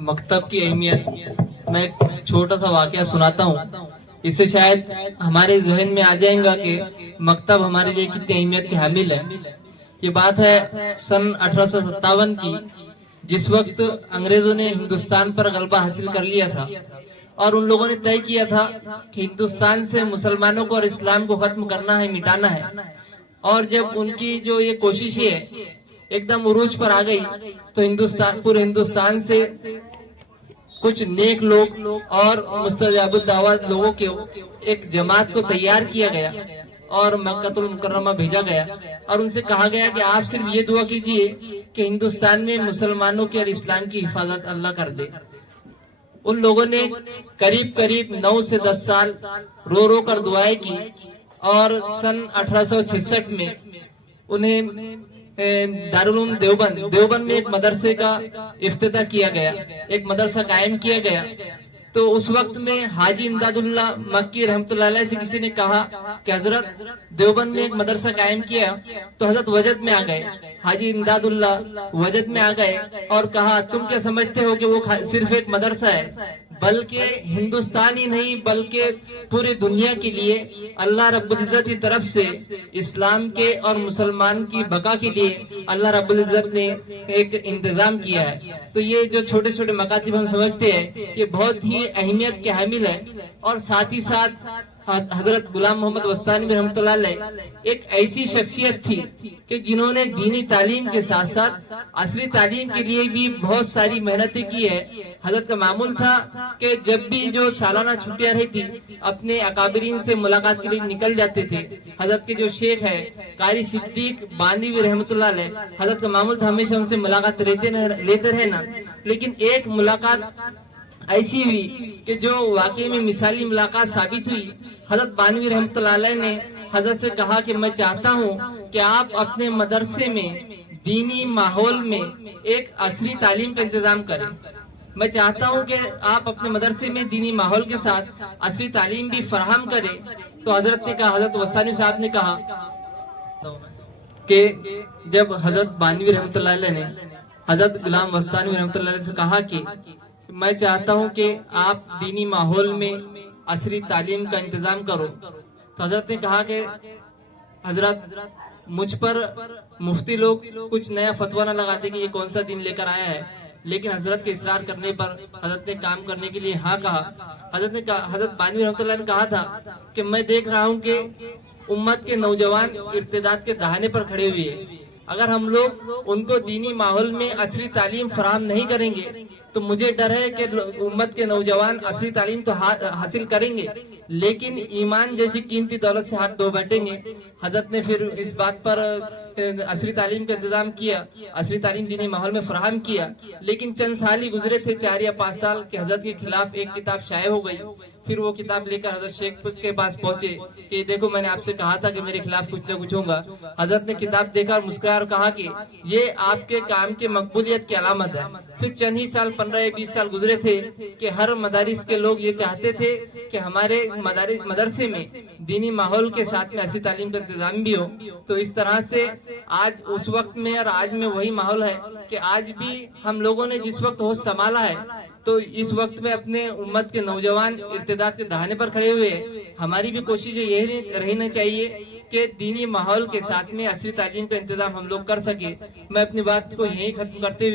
मकतब की अहमियत, मैं एक छोटा सा वाकया सुनाता हूँ। इससे शायद हमारे जहन में आ जाएगा कि मकतब हमारे लिए कितनी अहमियत के हामिल है। ये बात है सन 1857 की, जिस वक्त अंग्रेजों ने हिंदुस्तान पर गलबा हासिल कर लिया था और उन लोगों ने तय किया था कि हिंदुस्तान से मुसलमानों को और इस्लाम को खत्म करना है, मिटाना है। और जब उनकी जो ये कोशिश है एकदम उरूज पर आ गई, तो पूरे हिंदुस्तान से कुछ नेक लोग और मुस्तजाबुद दावत लोगों के एक जमात को तैयार किया गया और मक्कातुल मुकर्रमा भेजा गया और उनसे कहा गया कि आप सिर्फ ये दुआ कीजिए कि हिंदुस्तान में मुसलमानों के और इस्लाम की हिफाजत अल्लाह कर दे। उन लोगों ने करीब करीब 9 से 10 साल रो रो कर दुआएं की और सन 1866 में उन्हें दारुल उलूम देवबंद में एक मदरसे का इफ्तिताह किया गया, एक मदरसा कायम किया गया। तो उस वक्त में हाजी इमदादुल्लाह मक्की रहमतुल्लाह अलैह से किसी ने कहा कि हजरत देवबंद में एक मदरसा कायम किया, तो हजरत वजद में आ गए। हाजी इमदादुल्लाह वजद में आ गए और कहा तुम क्या समझते हो कि वो सिर्फ एक मदरसा है, बल्कि हिंदुस्तान ही नहीं बल्कि पूरी दुनिया के लिए अल्लाह रब्बुल इज्जत की तरफ से इस्लाम के और मुसलमान की बका के लिए अल्लाह रब्बुल इज्जत ने एक इंतजाम किया है। तो ये जो छोटे छोटे मकातिब हम समझते हैं ये बहुत ही अहमियत के हामिल है। और साथ ही साथ हजरत गुलाम मोहम्मद वस्तानी रहमतुल्लाह अलैह एक ऐसी शख्सियत थी कि जिन्होंने दीनी तालीम के साथ साथ असली तालीम के लिए भी बहुत सारी मेहनतें की है। हजरत का मामूल था कि जब भी जो सालाना छुट्टियां रहती अपने अकाबरीन से मुलाकात के लिए निकल जाते थे। हजरत के जो शेख है कारी सिद्दीक बांदीवी रहमतुल्लाह अलैह, हजरत का मामूल था हमेशा उनसे मुलाकात लेते रहे ना। लेकिन एक मुलाकात ऐसी हुई कि जो वाकई में मिसाली मुलाकात साबित हुई। हजरत बानवी रहमतुल्लाह अलैह ने हजरत से कहा कि मैं चाहता हूँ कि आप अपने मदरसे में दीनी माहौल में एक असली तालीम का इंतजाम करें। मैं चाहता हूँ कि आप अपने मदरसे में दीनी माहौल के साथ असली तालीम भी फराहम करें। तो हजरत ने कहा, हजरत वस्तानी साहब ने कहा कि जब हजरत बानवी रहमतुल्लाह अलैह ने हजरत गुलाम वस्तानी रहमतुल्लाह अलैह से कहा कि मैं चाहता हूं कि आप दीनी माहौल में असली तालीम का इंतजाम करो, तो हजरत ने कहा कि हजरत मुझ पर मुफ्ती लोग कुछ नया फतवा न लगाते कि ये कौन सा दिन लेकर आया है। लेकिन हजरत के इसरार करने पर हजरत ने काम करने के लिए हाँ कहा। हजरत बानवी रहमतुल्लाह ने कहा था कि मैं देख रहा हूँ कि उम्मत के नौजवान इर्तिदाद के दहाने पर खड़े हुए हैं। अगर हम लोग उनको दीनी माहौल में असली तालीम फराहम नहीं करेंगे तो मुझे डर है कि उम्मत के नौजवान असली तालीम तो हासिल करेंगे लेकिन ईमान जैसी कीमती दौलत से हाथ धो बैठेंगे। हजरत ने फिर इस बात पर असली तालीम का इंतजाम किया, असली तालीम दीनी माहौल में फराहम किया। लेकिन चंद साल ही गुजरे थे, 4 या 5 साल के हजरत के खिलाफ एक किताब शाये हो गई। फिर वो किताब लेकर हजरत शेख के पास पहुंचे कि देखो मैंने आपसे कहा था कि मेरे खिलाफ कुछ न कुछ होगा। हजरत ने किताब देखा और मुस्कुराया और कहा कि ये आपके काम के मकबूलियत की अलामत है। फिर चंद ही साल 15 या 20 साल गुजरे थे कि हर मदारिस के लोग ये चाहते थे कि हमारे मदरसे में दीनी माहौल के साथ में असली तालीम का इंतजाम भी हो। तो इस तरह से आज उस वक्त में और आज में वही माहौल है कि आज भी हम लोगों ने जिस वक्त होश संभाला है तो इस वक्त में अपने उम्मत के नौजवान इर्तिदाद के दहाने पर खड़े हुए हैं। हमारी भी कोशिश यही रहना चाहिए कि दीनी माहौल के साथ में असली तालीम का इंतजाम हम लोग कर सके। मैं अपनी बात को यही खत्म करते हुए